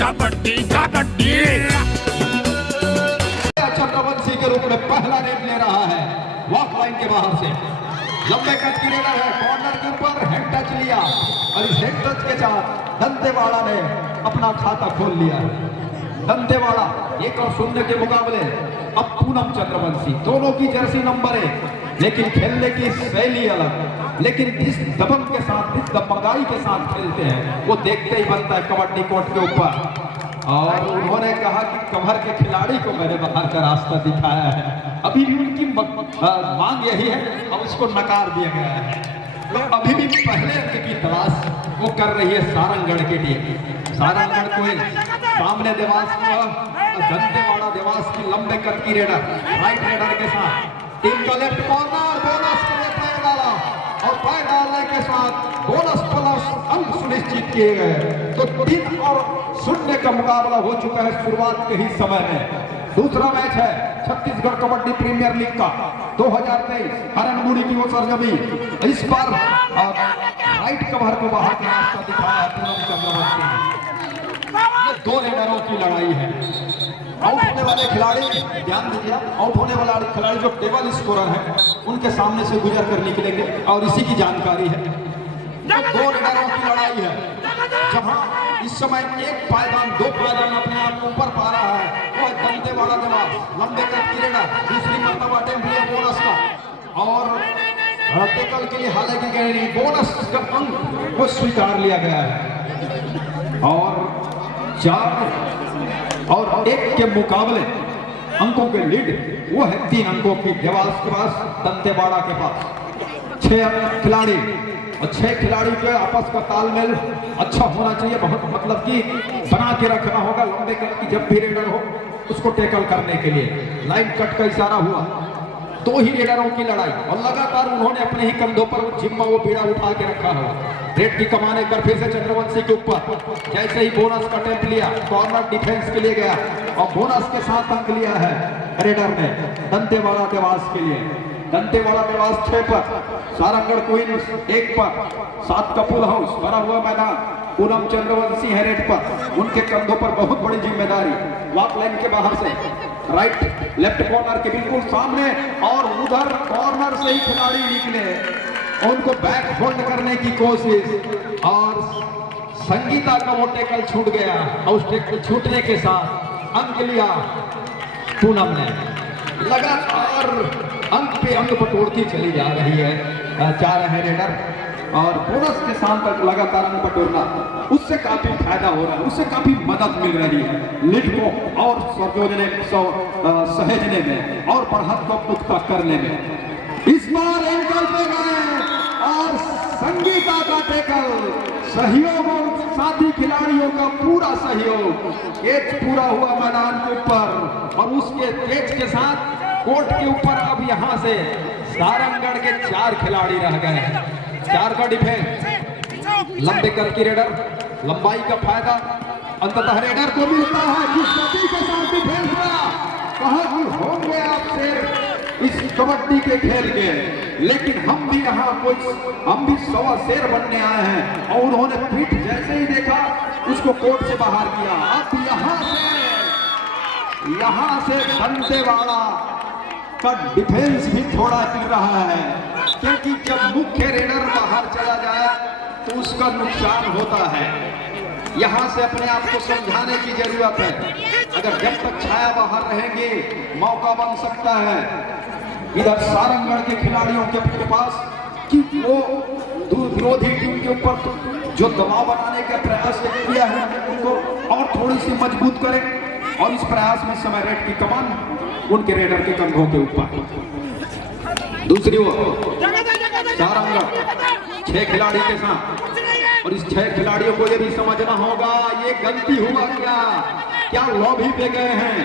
कबड्डी कबड्डी। चंद्रवंशी के रूप में पहला रेड ले रहा है वॉक लाइन के बाहर से। लंबे कद की रेडर है, कॉर्नर के ऊपर हैंड टच लिया और इस हैंड टच के साथ दंतेवाड़ा ने अपना खाता खोल लिया। दंतेवाड़ा 1-0 के मुकाबले अब पूनम चंद्रवंशी, दोनों की जर्सी नंबर है, लेकिन खेलने की शैली अलग। लेकिन जिस दबंग के साथ, जिस दबंगाई के साथ खेलते हैं वो देखते ही बनता है कबड्डी कोर्ट के ऊपर। और उन्होंने कहा कि कमर के खिलाड़ी को मैंने बाहर का रास्ता दिखाया है। अभी भी उनकी मांग यही है और उसको नकार दिया गया है। तो अभी भी पहले अंक की तलाश वो कर रही है सारंगढ़ के लिए। सारंगढ़ को सामने देवास दंतेवाड़ा देवास की लंबे कद की रेडर, राइट रेडर के साथ टीम का लेफ्ट कॉर्नर, बोनस के लिए पैर डाला और पैर डालने के साथ बोनस प्लस अंक सुनिश्चित किए गए। तो 3-0 का मुकाबला हो चुका है शुरुआत के ही समय में। दूसरा मैच है छत्तीसगढ़ कबड्डी प्रीमियर लीग का 2023 हरनमुड़ी की वो सरजमी। इस बार राइट कवर को बाहर का रास्ता दिखाया है पूनम चंद्रवंशी ने। ये दो रेडरों की लड़ाई है। आउट होने वाले खिलाड़ी, ध्यान दीजिए, आउट होने वाला खिलाड़ी जो टेबल स्कोरर है उनके सामने से गुजर कर निकलेंगे और इसी की जानकारी है। तो दो रेडरों की लड़ाई है, जहां इस समय एक पायदान, दो पायदान अपने आप को ऊपर पा रहा है। वो दंतेवाड़ा देवास लंबे कद की रेडर, दूसरी मरतबा टेम्पलियर बोनस का और टेकल के लिए हालांकि बोनस का अंक वो स्वीकार लिया गया है। और 4 और 1 के मुकाबले अंकों के लीड वो है 3 अंकों की देवास के पास, दंतेवाड़ा के पास। 6 खिलाड़ी और 6 खिलाड़ी के आपस का तालमेल अच्छा होना चाहिए। बहुत मतलब कि बना के रखना होगा। लंबे कद की जब भी रेडर हो उसको टैकल करने के लिए लाइन कट का इशारा हुआ। 2 ही रेडरों की लड़ाई और लगातार उन्होंने अपने ही कंधों पर वो जिम्मा, वो पीड़ा उठा के रखा है। रेड की कमान एक बार फिर से चंद्रवंशी के ऊपर। जैसे ही बोनस का टेम्प लिया, कॉर्नर डिफेंस के लिए गया और बोनस के साथ अंक लिया है रेडर ने दंतेवाड़ा देवास के लिए। दंतेवाड़ा देवास 6 पर, सारंगढ़ क्वींस 1 पर। 7 का फुल हाउस भरा हुआ मैदान। पूनम चंद्रवंशी है रेड पर, उनके कंधों पर बहुत बड़ी जिम्मेदारी। वॉक लाइन के बाहर से राइट लेफ्ट कॉर्नर के बिल्कुल सामने और उधर कॉर्नर से ही खिलाड़ी निकले, उनको बैक होल्ड करने की कोशिश और संगीता का वो टैकल छूट गया और उस टैकल छूटने के साथ अंक लिया पूनम ने। लगातार अंक पे अंक बटोरती चली जा रही है, जा रहे हैं रेडर और बोनस के साथ तक लगातार अंक बटोरना, उससे काफी फायदा हो रहा है, उससे काफी मदद मिल रही है लीड को और सहेजने में और बढ़त को पुख्ता करने में। इस बार एंकल पे गए और संगीता का टैकल, सहयोग साथी खिलाड़ियों का पूरा सहयोग, कैच पूरा हुआ मैदान के ऊपर और उसके कैच के साथ कोर्ट के ऊपर अब यहां से सारंगढ़ के 4 खिलाड़ी रह गए। 4 का डिफेंस, लंबे कद की रेडर, लंबाई का फायदा अंततः रेडर को मिलता है जिस गति के साथ डिफेंस में। कहा कि होंगे आपसे इस कबड्डी के खेल के, लेकिन हम भी यहाँ हम भी 100 शेर बनने आए हैं। और उन्होंने पीठ जैसे ही देखा उसको कोर्ट से बाहर किया। अब यहाँ से दंतेवाड़ा का डिफेंस भी थोड़ा गिर रहा है, क्योंकि जब मुख्य रेडर बाहर चला जाए तो उसका नुकसान होता है। यहाँ से अपने आप को समझाने की जरूरत है। अगर जब तक छाया बाहर रहेंगे मौका बन सकता है इधर सारंगढ़ के खिलाड़ियों के पास कि वो विरोधी टीम के ऊपर जो दबाव बनाने का प्रयास किया है उनको और थोड़ी सी मजबूत करें। और इस प्रयास में समय रेड की कमान उनके रेडर के कंधों के ऊपर। दूसरी ओर सारंगढ़ 6 खिलाड़ी के साथ और इस 6 खिलाड़ियों को ये भी समझना होगा ये गलती हुआ क्या लॉबी पे गए हैं।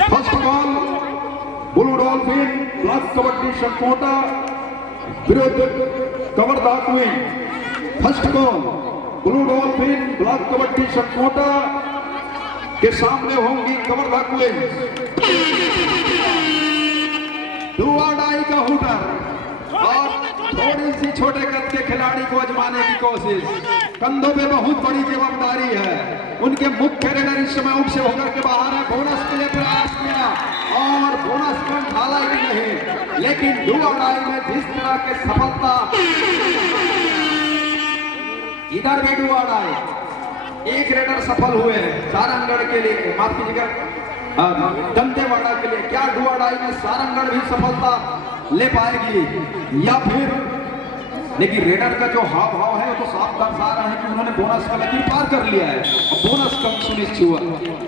First ball blue dolphin block kabaddi Shankota विरुद्ध Kawardha queen. First ball blue dolphin block kabaddi Shankota के सामने होंगी कवर्धा क्वीन। डू और डाई का हुटर और थोड़ी सी छोटे कद के खिलाड़ी को आजमाने की कोशिश, कंधों पे बहुत बड़ी जवाबदारी है। उनके मुख्य रेडर इस समय उठ से होकर के बाहर है। बोनस के लिए प्रयास किया और बोनस कम ढाला ही नहीं, लेकिन डू और डाई में जिस तरह के सफलता, इधर भी डू और डाई, एक रेडर सफल हुए सारंगढ़ के लिए, माफ कीजिएगा दंतेवाड़ा के लिए। क्या डू और डाई में सारंगढ़ भी सफलता ले पाएगी या फिर, लेकिन रेडर का जो हाव भाव है वो तो साफ दर्शा रहा है कि उन्होंने बोनस का लकीर पार कर लिया है और बोनस कम सुनिश्चित हुआ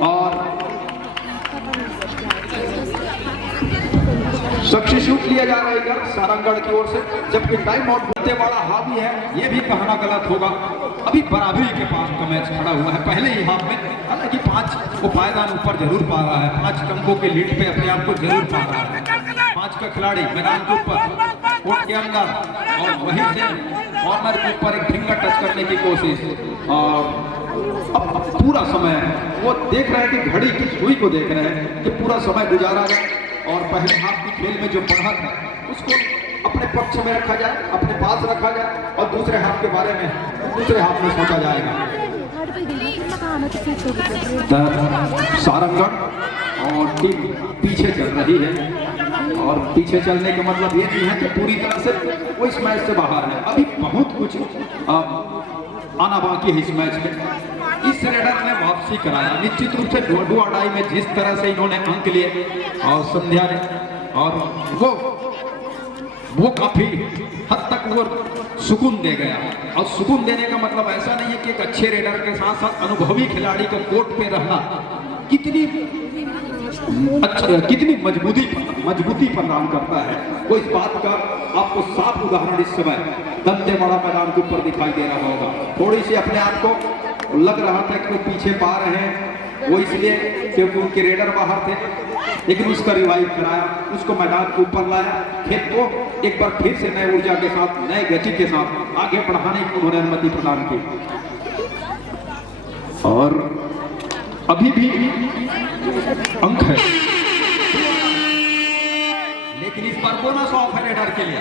और सब्स्टिट्यूट लिया जा रहा है इधर सारंगढ़ की ओर से, जबकि टाइम आउट दंतेवाड़ा हावी है, ये भी कहना गलत होगा। अभी बराबरी के पास का मैच खड़ा हुआ है पहले ही हाफ में, हालांकि 5 को पायदान ऊपर जरूर पा रहा है, 5 अंकों के लीड पे अपने आप को जरूर पा रहा है। 5 का खिलाड़ी मैदान के ऊपर कोर्ट के अंदर और वहीं से कॉर्नर के ऊपर एक फिंगर टच करने की कोशिश और अब पूरा समय वो देख रहे हैं कि घड़ी की सुई को देख रहे हैं कि पूरा समय गुजारा जाए और पहले हाफ की खेल में जो बढ़त है उसको अपने पक्ष में रखा जाए, अपने पास रखा जाए और दूसरे हाफ के बारे में दूसरे हाफ में सोचा जाएगा। सारंगढ़ और टीम पीछे चल रही है और पीछे चलने का मतलब ये नहीं है कि पूरी तरह से वो इस मैच से बाहर है, अभी बहुत कुछ आना बाकी है इस मैच में। इस रेडर ने वापसी कराया निश्चित रूप से डू और डाई में जिस तरह से इन्होंने अंक लिए और संध्या ने, और वो काफी हद तक वो सुकून दे गया। और सुकून देने का मतलब ऐसा नहीं है कि एक अच्छे रेडर के साथ साथ अनुभवी खिलाड़ी को कोर्ट पे रहना कितनी कितनी मजबूती प्रदान करता है, वो इस बात का आपको साफ उदाहरण इस समय दंतेवाड़ा मैदान के ऊपर दिखाई दे रहा होगा। थोड़ी सी अपने आप को लग रहा था कि वो पीछे पा रहे हैं, वो इसलिए क्योंकि उनके रेडर बाहर थे, लेकिन उसका रिवाइव कराया, उसको मैदान के ऊपर लाया, खेल को एक बार फिर से नए ऊर्जा के साथ, नए गति के साथ आगे बढ़ाने की उन्होंने अनुमति प्रदान की। और अभी भी अंक है, लेकिन इस बार बोनस ऑफ है रेडर के लिए।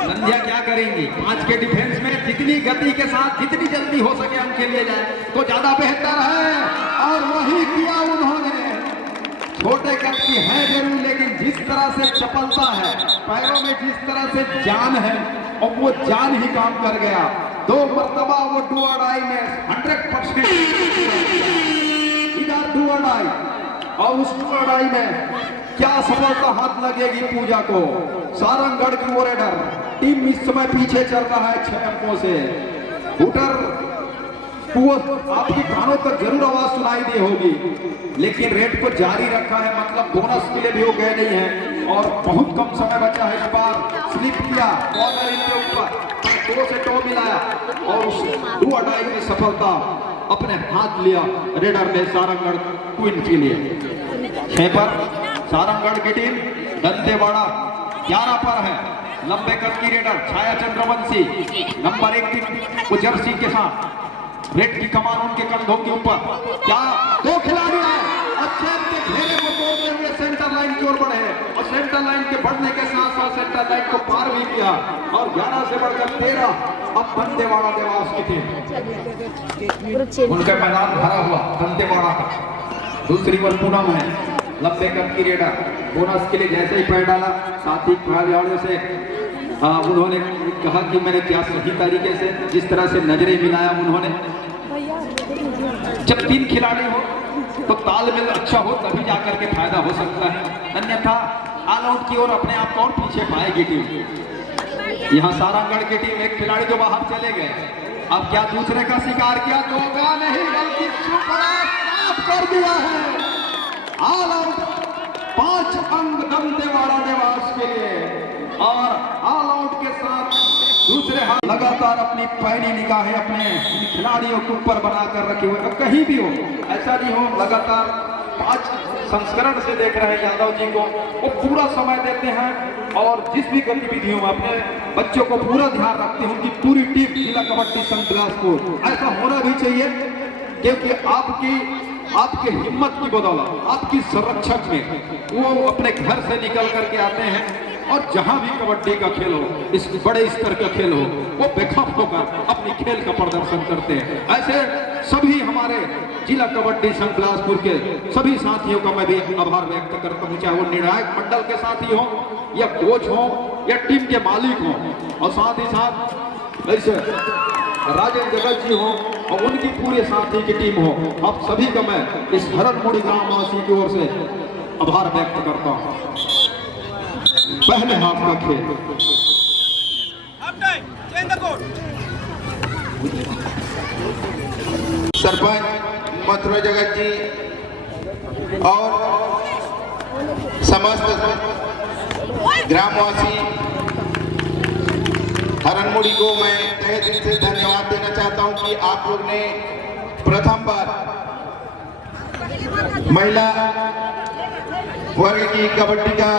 संध्या क्या करेंगी? 5 के डिफेंस में जितनी गति के साथ जितनी जल्दी हो सके अंक लिए जाए तो ज्यादा बेहतर है, और वही किया उन्होंने। छोटे कद की है जरूर, लेकिन जिस तरह से चपलता है, पैरों में जिस तरह से जान है, और वो जान ही काम कर गया। 2 मरतबा वो डू और डाई में 100% इधर डू और डाई, और उस डू और डाई में क्या सफलता हाथ लगेगी पूजा को। सारंगढ़ की वो रेडर टीम इस समय पीछे चल रहा है 6 अंकों से। हुटर आपकी कानों तक जरूर आवाज सुनाई दी होगी, लेकिन रेड को जारी रखा है, मतलब बोनस के लिए भी वो गए नहीं है और बहुत कम समय बचा है। इस बार स्लिप किया, कॉर्नर इनके ऊपर 2 से टो मिलाया और उस डू और डाई में सफलता अपने हाथ लिया रेडर ने सारंगढ़ क्वीन के लिए। 6 पर सारंगढ़ की टीम दंतेवाड़ा 11 पर है। लंबे कद की रेडर छाया चंद्रवंशी नंबर 1 की वो जर्सी के साथ, रेड की कमान उनके कंधों के ऊपर। क्या 2 खिलाड़ी हैं अच्छे के घेरे को तोड़ते हुए सेंटर लाइन की ओर बढ़े, और सेंटर लाइन के बढ़ने के साथ साथ सेंटर लाइन को पार भी किया, और 11 से बढ़कर 13 अब दंतेवाड़ा देवास की टीम। उनका मैदान भरा हुआ दंतेवाड़ा का। दूसरी ओर पूनम है, लंबे कद की रेडर, बोनस के लिए जैसे ही पैर डाला साथी खिलाड़ियों से उन्होंने कहा कि मैंने क्या सही तरीके से जिस तरह से नजरें मिलाया उन्होंने। जब 3 खिलाड़ी हो तो तालमेल अच्छा हो तभी जाकर के फायदा हो सकता है, अन्यथा ऑल आउट की ओर अपने आप को और पीछे पाएगी टीम। यहाँ सारंगढ़ की टीम 1 खिलाड़ी तो बाहर चले गए, अब क्या दूसरे का शिकार किया तो होगा नहीं, बल्कि साफ कर दिया है। ऑल आउट 5 अंक दंतेवाड़ा देवास के लिए, और ऑल आउट के साथ दूसरे हाथ लगातार अपनी पैनी निगाहें अपने खिलाड़ियों के ऊपर बनाकर रखे हुए। कहीं भी हो ऐसा नहीं हो, लगातार 5 संस्करण से देख रहे हैं यादव जी को, वो पूरा समय देते हैं और जिस भी गतिविधियों में अपने बच्चों को पूरा ध्यान रखते हैं। उनकी पूरी टीम जिला कबड्डी संघ बिलासपुर ऐसा होना भी चाहिए, क्योंकि आपके हिम्मत की बदौलत, आपकी संरक्षक में वो अपने घर से निकल करके आते हैं और जहां भी कबड्डी का खेल हो, इस बड़े स्तर का खेल हो, वो बेखौफ होकर अपनी खेल का प्रदर्शन करते हैं। ऐसे सभी हमारे जिला कबड्डी संघ बिलासपुर के सभी साथियों का मैं भी आभार व्यक्त करता हूँ, चाहे वो निर्णायक मंडल के साथी हो या कोच हो या टीम के मालिक हो, और साथ ही साथ ऐसे राजेंद्र जगत जी हो और उनकी पूरे साथी की टीम हो, आप सभी का मैं इस हरनमुड़ी ग्रामवासी की ओर से आभार व्यक्त करता हूँ। पहले हाथ का खेल सरपंच मथुरा जगत जी और समस्त ग्रामवासी हरनमुड़ी को मैं तहे दिल से धन्यवाद देना चाहता हूं कि आप लोग ने प्रथम बार महिला वर्ग की कबड्डी का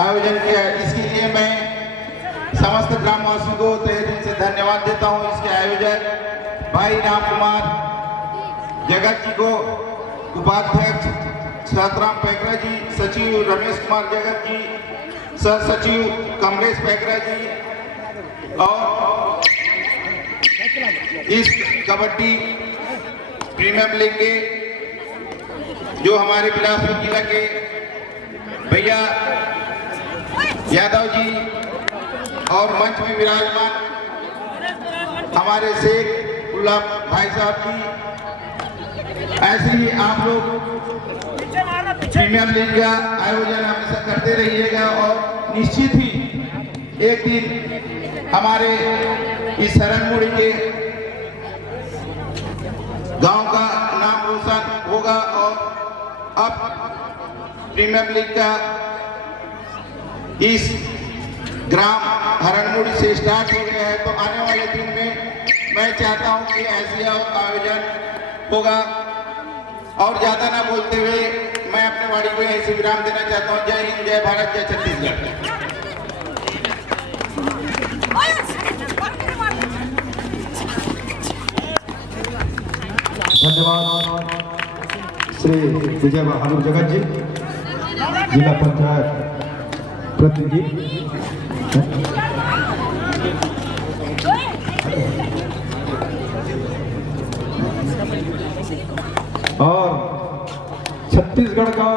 आयोजन किया। इसके लिए मैं समस्त ग्रामवासियों को तहे दिल से धन्यवाद देता हूं। इसके आयोजक भाई राम कुमार जगत जी को, उपाध्यक्ष सतराम पैकरा जी, सचिव रमेश कुमार जगत जी, सह सचिव कमलेश पैकरा जी, और इस कबड्डी प्रीमियर लीग के जो हमारे बिलासपुर जिला के भैया यादव जी और मंच में विराजमान हमारे शेख उल्ला भाई साहब जी, ऐसे ही आप लोग प्रीमियर लीग का आयोजन हमेशा करते रहिएगा और निश्चित ही एक दिन हमारे इस हरनमुड़ी के गांव का नाम रोशन होगा। और अब प्रीमियर लीग का इस ग्राम हरनमुड़ी से स्टार्ट हो गया है, तो आने वाले दिन में मैं चाहता हूं कि ऐसे आयोजन होगा। और ज्यादा ना बोलते हुए मैं अपने वाणी को यहीं से विराम देना चाहता हूं। जय हिंद, जय भारत, जय छत्तीसगढ़। धन्यवाद श्री विजय बहादुर जगत जी, जिला पंचायत प्रतिनिधि। और छत्तीसगढ़ का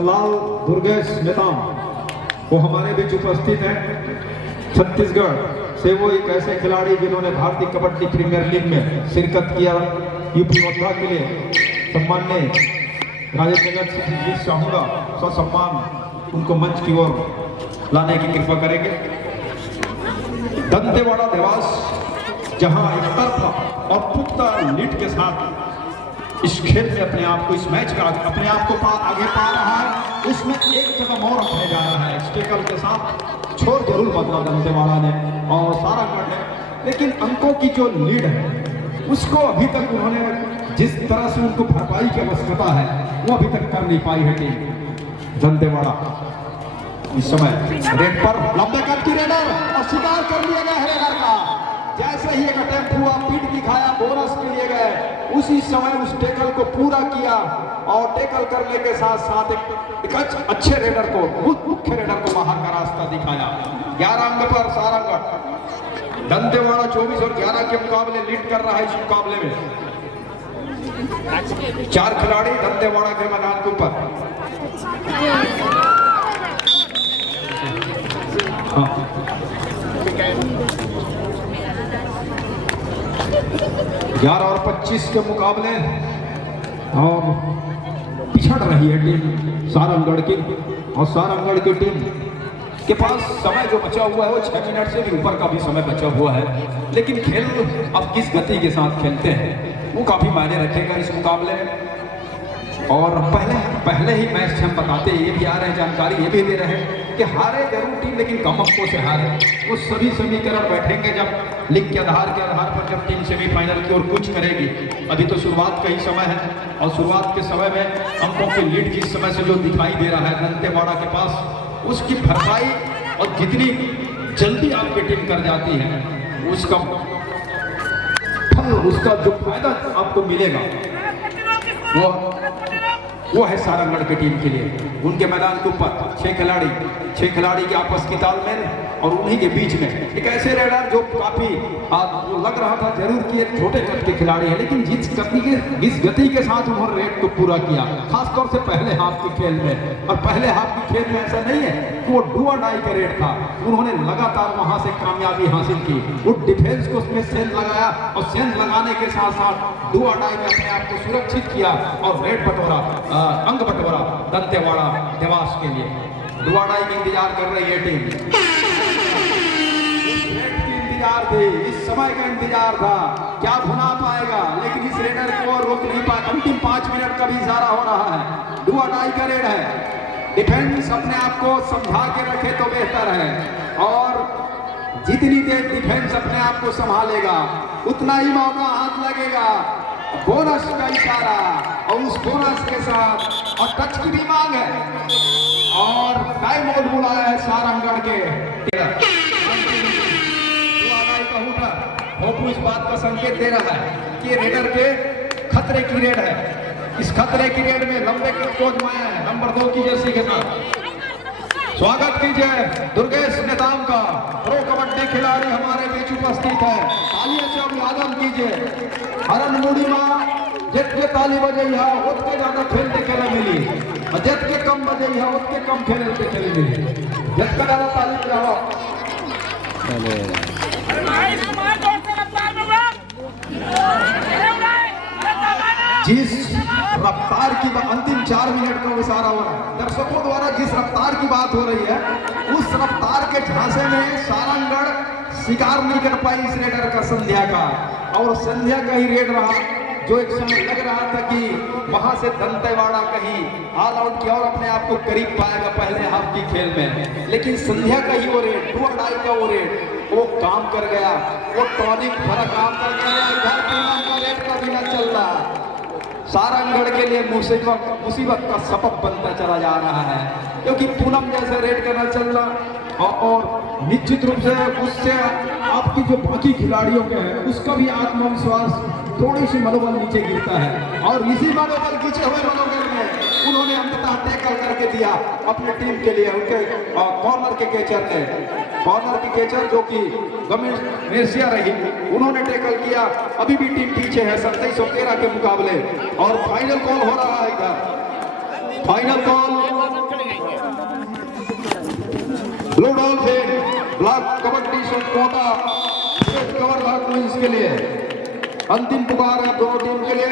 लाल दुर्गेश नेताम वो हमारे बीच उपस्थित हैं। छत्तीसगढ़ से वो एक ऐसे खिलाड़ी जिन्होंने भारतीय कबड्डी प्रीमियर लीग में शिरकत किया। यूपी योद्धा के लिए सम्मान्य राजेंद्र जगत जी चाहूंगा ससम्मान उनको मंच की ओर लाने की कृपा करेंगे। दंतेवाड़ा देवास जहां एक तरफा और पुख्ता लीड के साथ इस खेल में अपने आप को, इस मैच का अपने आप को आगे पा रहा है, उसमें एक कदम और रखने जा रहा है। स्टेकल के साथ छोर जरूर बदला दंतेवाड़ा ने और सारंगढ़ ने, लेकिन अंकों की जो लीड है उसको अभी तक उन्होंने जिस तरह से उनको भरपाई की आवश्यकता है वो अभी तक कर नहीं पाई है टीम दंतेवाड़ा। इस समय रेड पर लंबे कद की रेडर और शिकार कर लिया गया है रेडर का। जैसे ही एक अटेम्प्ट हुआ, पीठ दिखाया, बोनस के लिए गए, उसी समय उस टेकल को पूरा किया और टेकल करने के साथ साथ एक अच्छे रेडर को, मुख्य रेडर को बाहर का रास्ता दिखाया। 11 अंक पर सारंगढ़, दंतेवाड़ा 24 और 11 के मुकाबले लीड कर रहा है। इस मुकाबले में 4 खिलाड़ी दंतेवाड़ा के मैदान के ऊपर। 11 और 25 के मुकाबले और पिछड़ रही है टीम सारंगढ़ की, और सारंगढ़ की टीम के पास समय जो बचा हुआ है वो 6 मिनट से भी ऊपर का भी समय बचा हुआ है। लेकिन खेल अब किस गति के साथ खेलते हैं वो काफी मायने रखेगा इस मुकाबले में। और पहले ही मैच हम बताते ये भी आ रहे हैं, जानकारी ये भी दे रहे हैं कि हारे जरूर टीम, लेकिन कम अंकों से हारे। वो सभी समीकरण बैठेंगे जब लीग के आधार पर जब टीम सेमीफाइनल की ओर कुछ करेगी। अभी तो शुरुआत का ही समय है और शुरुआत के समय में अंकों की लीड जिस समय से जो दिखाई दे रहा है दंतेवाड़ा के पास, उसकी भरपाई और जितनी जल्दी आपकी टीम कर जाती है उसका फल, उसका जो फायदा आपको मिलेगा वो वो है सारंगढ़ की टीम के लिए। उनके मैदान के ऊपर 6 खिलाड़ी के आपस की तालमेल और उन्हीं के बीच में एक ऐसे रेडर जो काफी जो लग रहा था जरूर कि ये छोटे कद के खिलाड़ी है, लेकिन जिस गति के साथ उन्होंने रेड को पूरा किया, खासतौर से पहले हाफ के खेल में। और पहले हाफ के खेल में ऐसा नहीं है कि वो डू और डाई का रेड था, उन्होंने लगातार वहां से कामयाबी हासिल की। वो डिफेंस को उसमें सेंध लगाया और सेंध लगाने के साथ साथ डू और डाई में अपने आप को सुरक्षित किया और रेड बटोरा, अंक बटोरा दंतेवाड़ा देवास के लिए। डू और डाई की इंतजार कर रही है टीम, थी, इस समय का इंतजार था, क्या भुना पाएगा, लेकिन इस रेडर को रोक नहीं पाया। अंतिम 5 मिनट का भी इशारा हो रहा है। डू और डाई का रेड है, डिफेंस अपने आप को समझा के रखे तो बेहतर है, और जितनी देर डिफेंस अपने आप को संभालेगा उतना ही मौका हाथ लगेगा। बोनस का इशारा और उस बोनस के साथ और टच की भी मांग है और टाइम आउट बुलाया है सारंगढ़ के। होपू इस बात का संकेत दे रहा है कि रेडर के खतरे की रेड है। इस खतरे की रेड में लंबे कोच माया है नंबर 2 की जर्सी के साथ। स्वागत कीजिए दुर्गेश नेताम का, प्रो कबड्डी खिलाड़ी हमारे बीच उपस्थित है। तालियों से अभिवादन कीजिए। हरन मुड़ी मां जितके ताली बजैया उतके ज्यादा खेल देखे न मिली, और जितके कम बजैया उतके कम खेल देखे मिली। जितका ज्यादा ताली बजाओ। जिस रफ्तार की अंतिम 4 मिनट का इशारा हो रहा है, दर्शकों द्वारा जिस रफ्तार की बात हो रही है, उस रफ्तार के झांसे में सारंगढ़ शिकार नहीं कर पाई इस रेडर का संध्या का, और संध्या का ही रेड रहा जो एक समय लग रहा था कि वहां से दंतेवाड़ा कहीं ऑल आउट किया और अपने आप को करीब पाएगा पहले हाफ की खेल में, लेकिन संध्या का ही वो रेड, डू और डाई का वो रेड, वो काम कर गया, वो टॉनिक भरा काम कर गया। इधर पूनम का रेड का बिना चल रहा, सारंगढ़ के लिए मुसीबत का सबब बनता चला जा रहा है, क्योंकि पूनम जैसे रेड करना चल रहा और निश्चित रूप से उससे आपकी जो बाकी खिलाड़ियों के हैं उसका भी आत्मविश्वास थोड़ी सी मनोबल नीचे गिरता है, और इसी मनोबल गिरे हुए मनोबल में उन्होंने अंततः टैकल करके दिया अपनी टीम के लिए। उनके कॉर्नर के कैचर ने, कॉर्नर की कैचर जो कि गमेशिया रही, उन्होंने टैकल किया। अभी भी टीम पीछे है 27-13 के मुकाबले, और फाइनल कॉल हो रहा है इधर। Final call blue dolphin block kabaddi से कोटा कवर क्वींस के लिए अंतिम पुकार है दोनों टीम के लिए,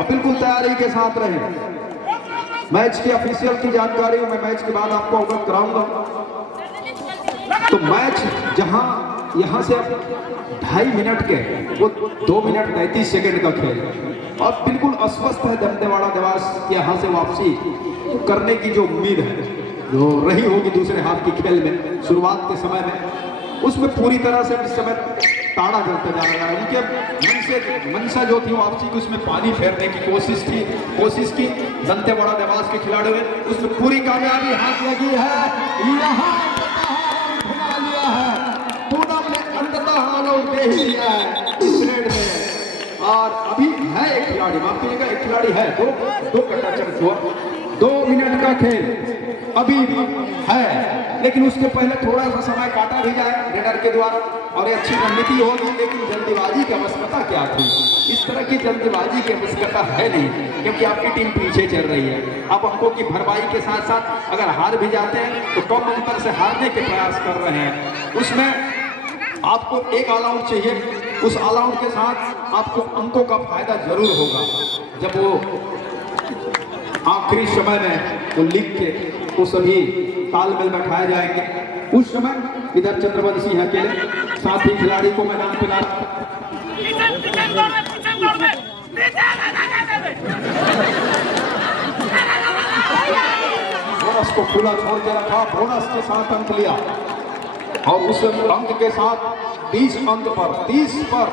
बिल्कुल तैयारी के साथ रहे। मैच की ऑफिशियल की जानकारी मैं मैच के बाद आपको अवगत कराऊंगा। तो मैच जहां यहां से 2.5 मिनट के वो 2 मिनट 33 सेकंड का खेल, और बिल्कुल अस्वस्थ है दंतेवाड़ा देवास की यहाँ से वापसी करने की जो उम्मीद है, जो रही होगी दूसरे हाफ की खेल में शुरुआत के समय में, उसमें पूरी तरह से इस समय ताड़ा जलता जा रहा है। उनके मंशा जो थी वापसी की, उसमें पानी फेरने की कोशिश की दंतेवाड़ा देवास के खिलाड़ियों ने, उसमें पूरी कामयाबी हाथ लगी है। यहाँ घुमा लिया है पूनम ने, अंततः ऑल दे ही लिया है इस रेड में। और अभी है एक खिलाड़ी, माफ कीजिएगा, एक खिलाड़ी है, दो कटा चल हुआ, 2 मिनट का खेल अभी है, लेकिन उसके पहले थोड़ा सा समय काटा भी जाए रेडर के द्वारा, और ये अच्छी रणनीति होगी। लेकिन जल्दीबाजी की आवश्यकता क्या थी? इस तरह की जल्दीबाजी की आवश्यकता है नहीं, क्योंकि आपकी टीम पीछे चल रही है। अब अंकों की भरपाई के साथ साथ अगर हार भी जाते हैं तो कम अंतर से हारने के प्रयास कर रहे हैं। उसमें आपको एक ऑल आउट चाहिए, उस ऑल आउट के साथ आपको अंकों का फायदा जरूर होगा। जब वो आखिरी समय में वो लिख के वो सभी तालमेल बैठाए जाएंगे, उस समय इधर चंद्रवंशी है अकेले, साथी खिलाड़ी को मैदान पे ला बोनस को खुला छोड़ के रखा, बोनस के साथ अंक लिया, और उस अंक के साथ 30 अंक पर 30 पर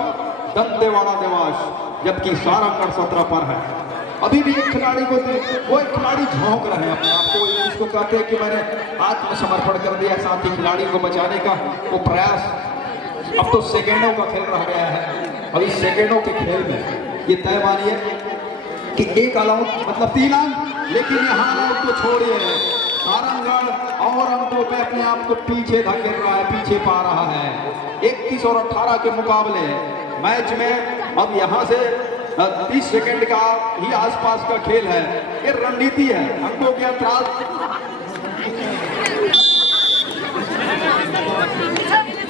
दंतेवाड़ा देवास, जबकि सारंगढ़ 17 पर है। अभी भी एक खिलाड़ी को वो एक खिलाड़ी झोंक रहे हैं अपने आप को, इसको कहते हैं कि मैंने आत्मसमर्पण कर दिया, साथी खिलाड़ी को बचाने का वो प्रयास। अब तो सेकेंडों का खेल रह गया है, अब इस सेकेंडों के खेल में ये तय मानिए कि एक ऑल आउट मतलब 3 अंक लेकिन यहाँ लोग तो छोड़िए, सारंगगढ़ और अंकों पे अपने आप को पीछे धकेल रहा है, पीछे पा रहा है। 31 और 18 के मुकाबले मैच में अब यहाँ से 30 सेकंड का ही आसपास का खेल है। ये रणनीति है, अंकों के अंतराल,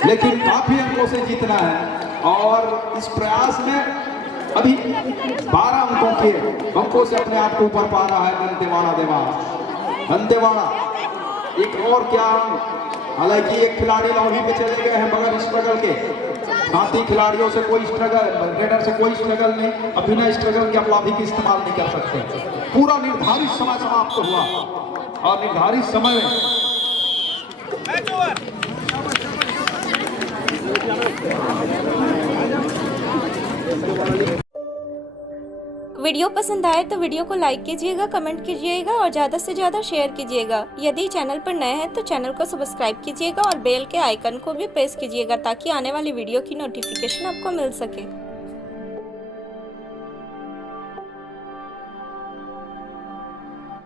लेकिन काफी अंकों से जीतना है और इस प्रयास में अभी 12 अंकों से अपने आप को ऊपर पा रहा है दंतेवाड़ा देवास। दंतेवाड़ा एक और क्या, हालांकि एक खिलाड़ी लॉबी पे चले गए हैं बगैर स्ट्रगल के, साथी खिलाड़ियों से कोई स्ट्रगल, रेडर से कोई स्ट्रगल नहीं, अब बिना स्ट्रगल के आप लॉबी की इस्तेमाल नहीं कर सकते। पूरा निर्धारित समय समाप्त हुआ और निर्धारित समय में वीडियो पसंद आए तो वीडियो को लाइक कीजिएगा, कमेंट कीजिएगा और ज़्यादा से ज़्यादा शेयर कीजिएगा। यदि चैनल पर नए हैं तो चैनल को सब्सक्राइब कीजिएगा और बेल के आइकन को भी प्रेस कीजिएगा ताकि आने वाली वीडियो की नोटिफिकेशन आपको मिल सके।